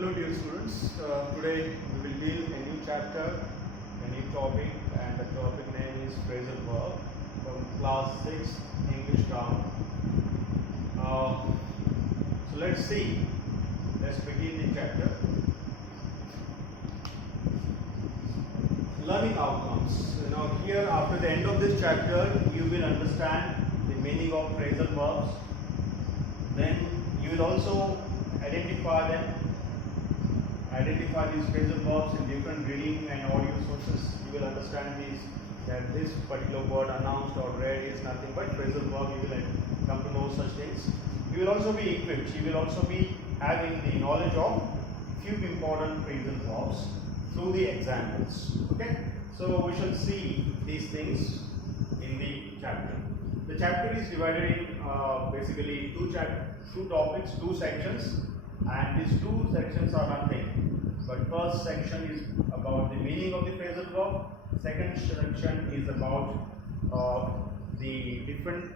Hello dear students, today we will deal a new chapter, a new topic, and the topic name is phrasal verb from class 6 English grammar. So let's begin the chapter. Learning outcomes. Here after the end of this chapter you will understand the meaning of phrasal verbs. Then you will also identify these phrasal verbs in different reading and audio sources. You will understand that this particular word announced or read is nothing but phrasal verb. You will come to know such things. You will also be equipped. You will also be having the knowledge of few important phrasal verbs through the examples. Okay, so we shall see these things in the chapter. The chapter is divided in basically two topics, two sections, and these two sections are nothing but first section is about the meaning of the phrasal verb, second section is about the different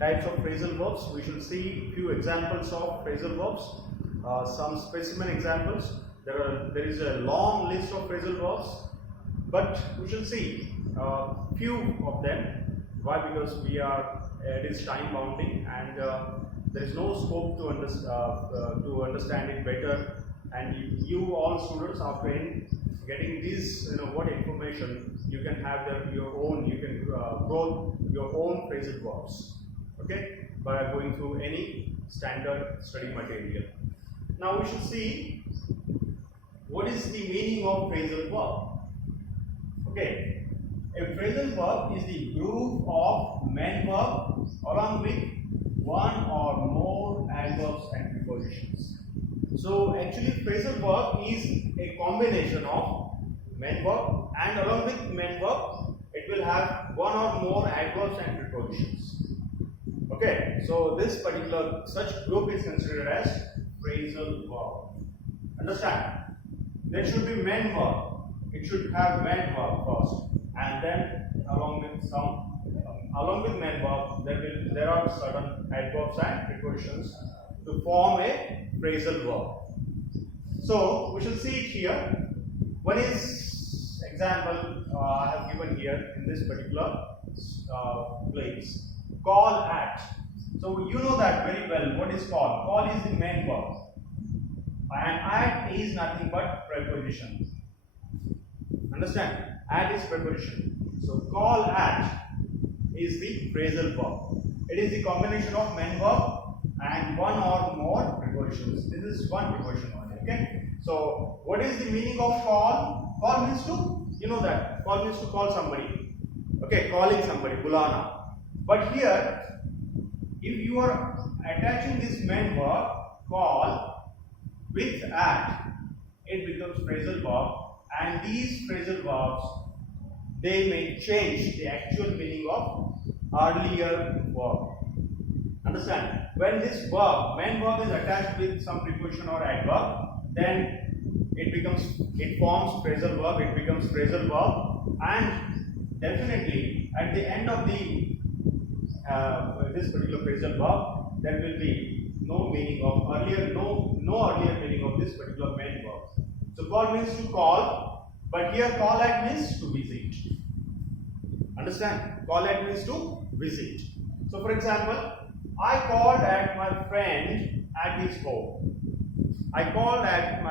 types of phrasal verbs. We shall see few examples of phrasal verbs, some specimen examples. There is a long list of phrasal verbs, but we shall see few of them. Why? Because it is time bounding, and there is no scope to understand it better. And you all students, after getting this, what information you can have your own. You can grow your own phrasal verbs. Okay, by going through any standard study material. Now we should see what is the meaning of phrasal verb. Okay, a phrasal verb is the group of main verbs along with one or more adverbs and prepositions. So actually phrasal verb is a combination of main verb, and along with main verb it will have one or more adverbs and prepositions. Okay, so this particular such group is considered as phrasal verb. Understand? There should be main verb. It should have main verb first, and then along with main verb there are certain adverbs and prepositions to form a phrasal verb. So we shall see it here. One is example I have given here in this particular place. Call at. So you know that very well. What is call? Call is the main verb, and at is nothing but preposition. Understand? At is preposition. So call at is the phrasal verb. It is the combination of main verb and one or more prepositions. This is one preposition only. Okay. So what is the meaning of call? Call means to, you know that. Call means to call somebody. Okay, calling somebody, bulana. But here, if you are attaching this main verb call with at, it becomes phrasal verb, and these phrasal verbs, they may change the actual meaning of earlier verb. Understand? When this verb, main verb, is attached with some preposition or adverb, then it forms phrasal verb, it becomes phrasal verb, and definitely at the end of this particular phrasal verb, there will be no meaning of earlier, no earlier meaning of this particular main verb. So call means to call, but here call at means to visit. Understand? Call at means to visit. So for example, I called at my friend at his home. I called at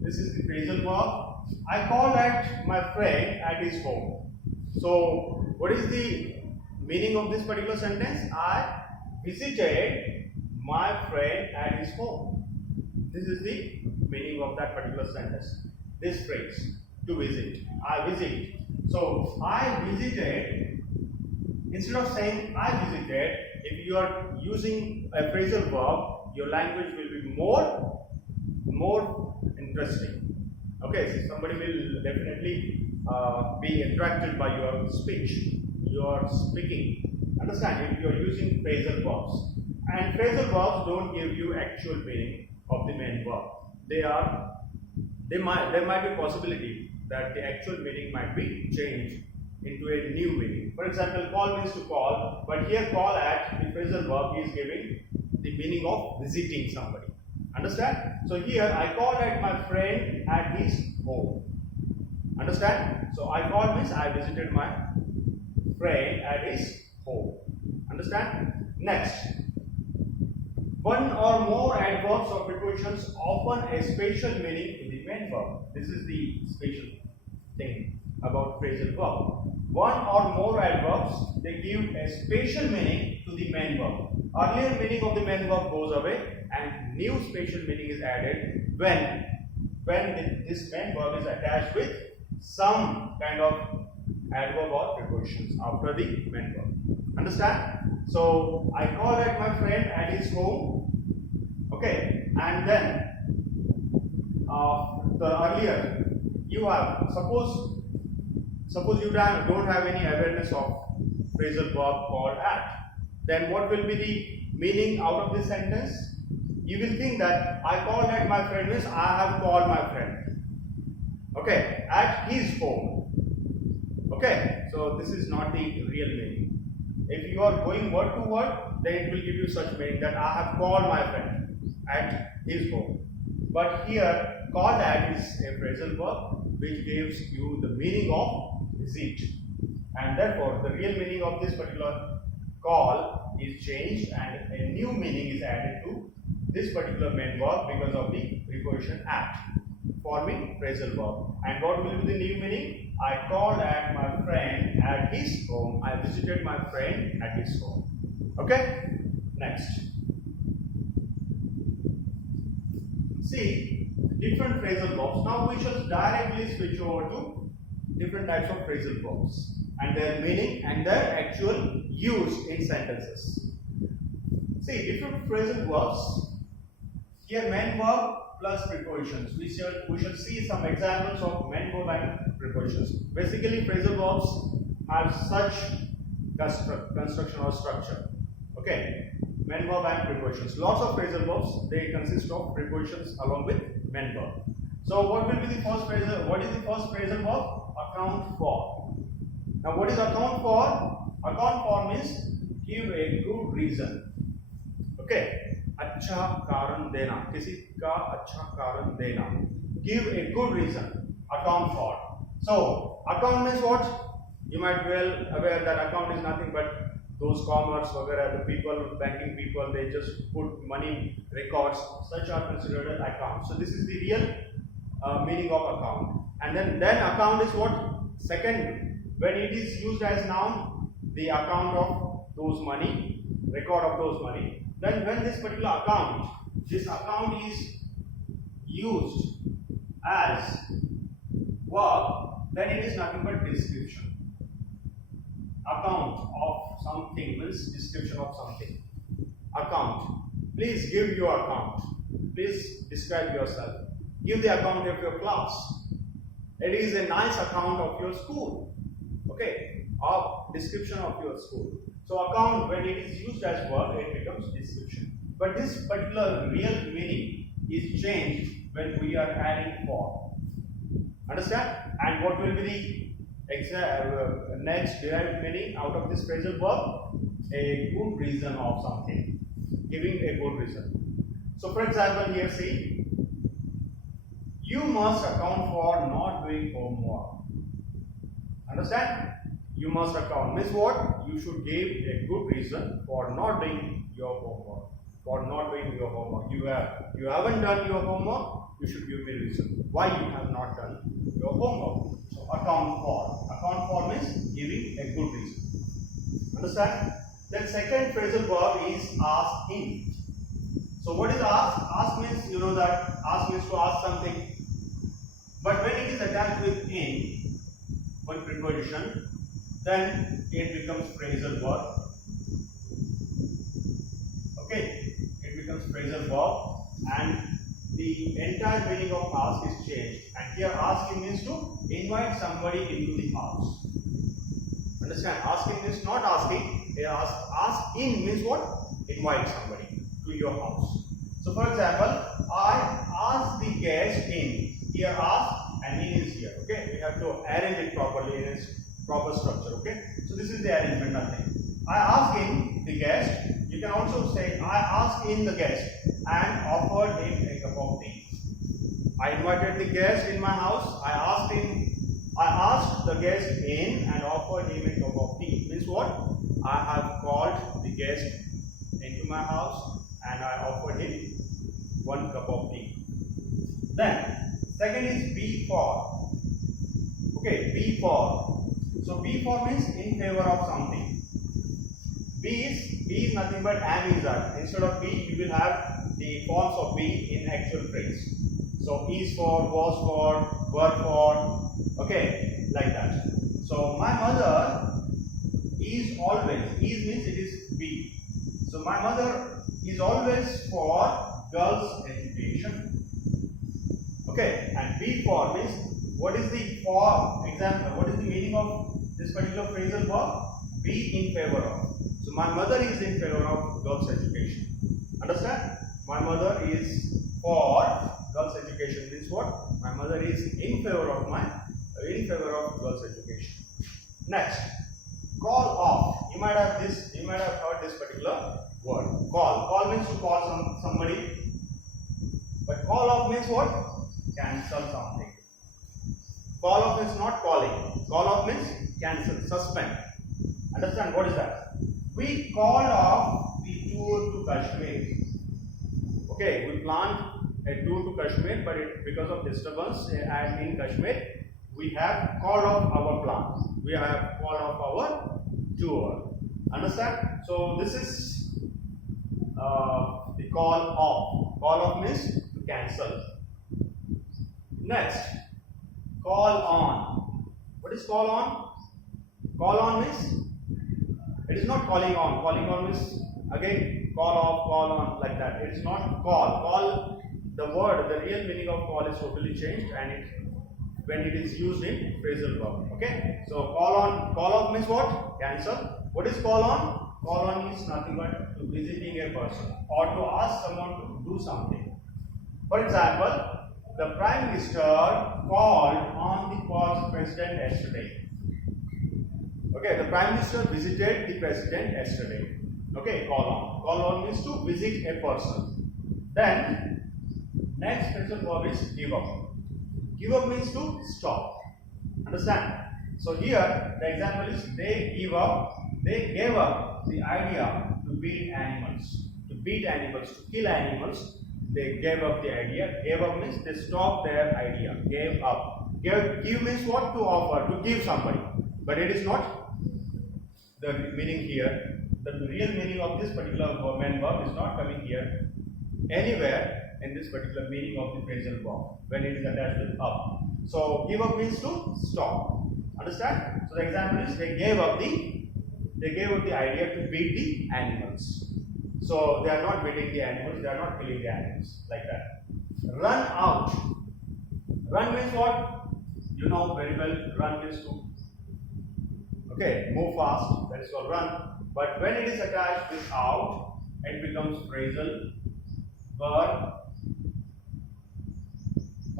this is the phrasal verb. I called at my friend at his home. So what is the meaning of this particular sentence? I visited my friend at his home. This is the meaning of that particular sentence. This phrase, to visit. I visit. So I visited. Instead of saying I visited, if you are using a phrasal verb, your language will be more interesting. Okay, so somebody will definitely be attracted by your speech, your speaking. Understand? If you are using phrasal verbs, and phrasal verbs don't give you actual meaning of the main verb. There might be a possibility that the actual meaning might be changed into a new meaning. For example, call means to call, but here call at, the phrasal verb, is giving the meaning of visiting somebody. Understand? So here I called at my friend at his home. Understand? So I called means I visited my friend at his home. Understand? Next, one or more adverbs or prepositions often a special meaning in the main verb. This is the special thing about phrasal verb. One or more adverbs, they give a special meaning to the main verb. Earlier meaning of the main verb goes away and new special meaning is added when this main verb is attached with some kind of adverb or prepositions after the main verb. Understand? So I called at my friend at his home. Okay, and then the earlier you have suppose you don't have any awareness of phrasal verb called at. Then what will be the meaning out of this sentence? You will think that I called at my friend means I have called my friend. Okay, at his home. Okay, so this is not the real meaning. If you are going word to word, then it will give you such meaning that I have called my friend at his home. But here, called at is a phrasal verb which gives you the meaning of visit. And therefore, the real meaning of this particular call is changed and a new meaning is added to this particular main verb because of the preposition at, forming phrasal verb. And what will be the new meaning? I called at my friend at his home. I visited my friend at his home. Okay? Next. See, different phrasal verbs. Now we shall directly switch over to different types of phrasal verbs and their meaning and their actual use in sentences. See, different phrasal verbs. Here main verb plus prepositions. We shall see some examples of main verb and prepositions. Basically, phrasal verbs have such construction or structure. Okay, main verb and prepositions. Lots of phrasal verbs, they consist of prepositions along with main verb. So, what will be the first phrasal? What is the first phrasal verb? Account for. Now, what is account for? Account for means give a good reason. Okay. अच्छा कारण देना, किसी का अच्छा कारण देना. Give a good reason. Account for. So, account means what? You might well aware that account is nothing but those commerce, वगैरह, the people, banking people, they just put money records. Such are considered as accounts. So, this is the real meaning of account. And then account is what? Second, when it is used as noun, the account of those money, record of those money. Then when this particular account is used as verb, then it is nothing but description. Account of something means description of something. Account. Please give your account. Please describe yourself. Give the account of your class. It is a nice account of your school. Okay, or description of your school. So account, when it is used as verb, it becomes description. But this particular real meaning is changed when we are adding for. Understand? And what will be the next derived meaning out of this phrasal verb? A good reason of something. Giving a good reason. So for example, here see, you must account for not doing homework. Understand? You must account means what? You should give a good reason for not doing your homework. For not doing your homework. You haven't done your homework, you should give me a reason why you have not done your homework. So account for. Account for means giving a good reason. Understand? Then second phrasal verb is ask in. So what is ask? Ask means, you know that ask means to ask something. But when it is attached with in, one preposition, then it becomes phrasal verb. Okay, it becomes phrasal verb and the entire meaning of ask is changed. And here asking means to invite somebody into the house. Understand? Asking means not asking. Ask in means what? Invite somebody to your house. So for example, I ask the guest in. Here ask and in is here. Okay, we have to arrange it properly in its proper structure. Okay, so this is the arrangement. Nothing. I ask in the guest. You can also say I ask in the guest. and offered him a cup of tea. I invited the guest in my house. I asked the guest in and offered him a cup of tea. Means what? I have called the guest into my house and I offered him one cup of tea. Then second is be for. Okay, be for. So be for means in favor of something. Be is nothing but am is that. Instead of be, you will have the forms of be in actual phrase. So is for, was for, were for, okay, like that. So my mother is always, is means it is be. So my mother is always for girls' education. Okay, and be for means what is the for example, what is the meaning of this particular phrasal verb? Be in favor of. So my mother is in favor of girls' education. Understand? My mother is for girls' education means what? My mother is in favor of girls' education. Next, call off. You might have heard this particular word. Call. Call means to call somebody. But call off means what? Cancel something. Call off is not calling. Call off means cancel, suspend. Understand what is that? We called off the tour to Kashmir. Okay, we planned a tour to Kashmir, but because of disturbance and in Kashmir, we have called off our plan. We have called off our tour. Understand? So this is the call off. Call off means to cancel. Next, call on. What is call on? Call on means it is not calling on. Calling on means again call off, call on, like that. It is not call. Call, the word, the real meaning of call is totally changed and when it is used in phrasal verb. Okay. So call on, call off means what? Cancel. What is call on? Call on means nothing but to visiting a person or to ask someone to do something. For example, the Prime Minister called on the President yesterday. Okay, the Prime Minister visited the President yesterday. Okay, call on. Call on means to visit a person. Then, next phrasal verb is give up. Give up means to stop. Understand? So here, the example is they gave up the idea to beat animals. To beat animals, to kill animals. They gave up the idea. Gave up means they stopped their idea. Gave up. Give means what? To offer, to give somebody. But it is not the meaning here. The real meaning of this particular verb is not coming here anywhere in this particular meaning of the phrasal verb when it is attached with up. So give up means to stop. Understand? So the example is they gave up the idea to beat the animals. So they are not beating the animals, they are not killing the animals, like that. Run out. Run means what? You know very well, run means to move fast, that is called run. But when it is attached with out, it becomes phrasal verb.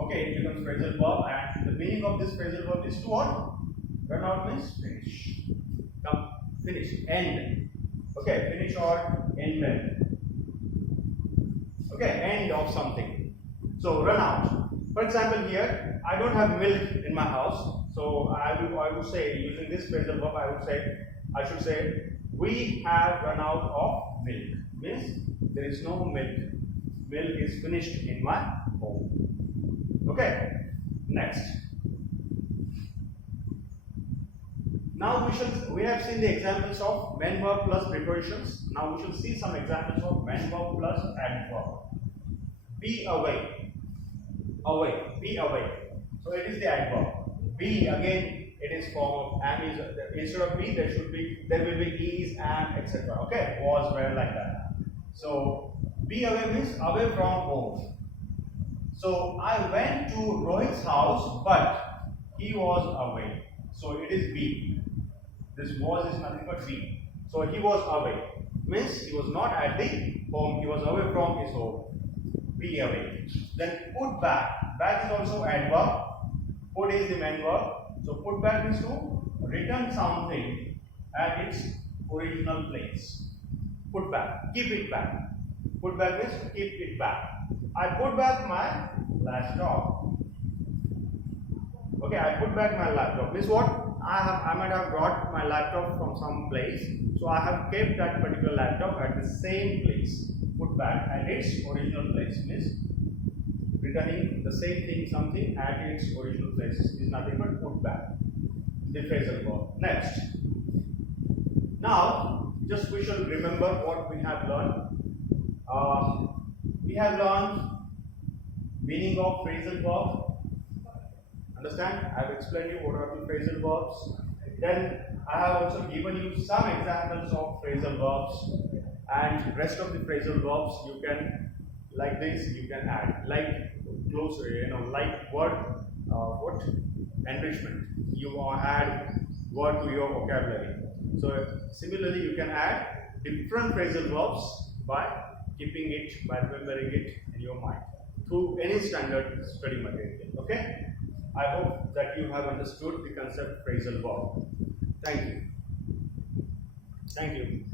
Okay, it becomes phrasal verb, and the meaning of this phrasal verb is to what? Run out means finish. Come, finish, end. Okay, finish or end. Okay, end of something. So run out. For example, here I don't have milk in my house, so I would say, using this phrasal verb, I should say we have run out of milk. Means there is no milk. Milk is finished in my home. Okay. Next. Now we have seen the examples of main verb plus prepositions. Now we shall see some examples of main verb plus adverb. Be away. Away. Be away. So it is the adverb. Be, again, it is form of am. Instead of be, there will be is, am, etc. Okay, was, were, like that. So be away means away from home. So I went to Rohit's house, but he was away. So it is be. This was is nothing but be. So he was away. Means he was not at the home, he was away from his home. Be away. Then put back. Back is also adverb. Put is the main verb. So put back means to return something at its original place. Put back. Keep it back. Put back means to keep it back. I put back my laptop. Okay, I put back my laptop. Means what? I might have brought my laptop from some place, so I have kept that particular laptop at the same place. Put back at its original place means returning the same thing, something at its original place is nothing but put back. The phrasal verb. Next. Now, just we shall remember what we have learned. We have learned meaning of phrasal verb. Understand? I have explained you what are the phrasal verbs. Then I have also given you some examples of phrasal verbs, and rest of the phrasal verbs you can, like this, you can add, like close, like word, what enrichment. You add word to your vocabulary. So similarly, you can add different phrasal verbs by keeping it, by remembering it in your mind through any standard study material. Okay? I hope that you have understood the concept phrasal verb. Thank you. Thank you.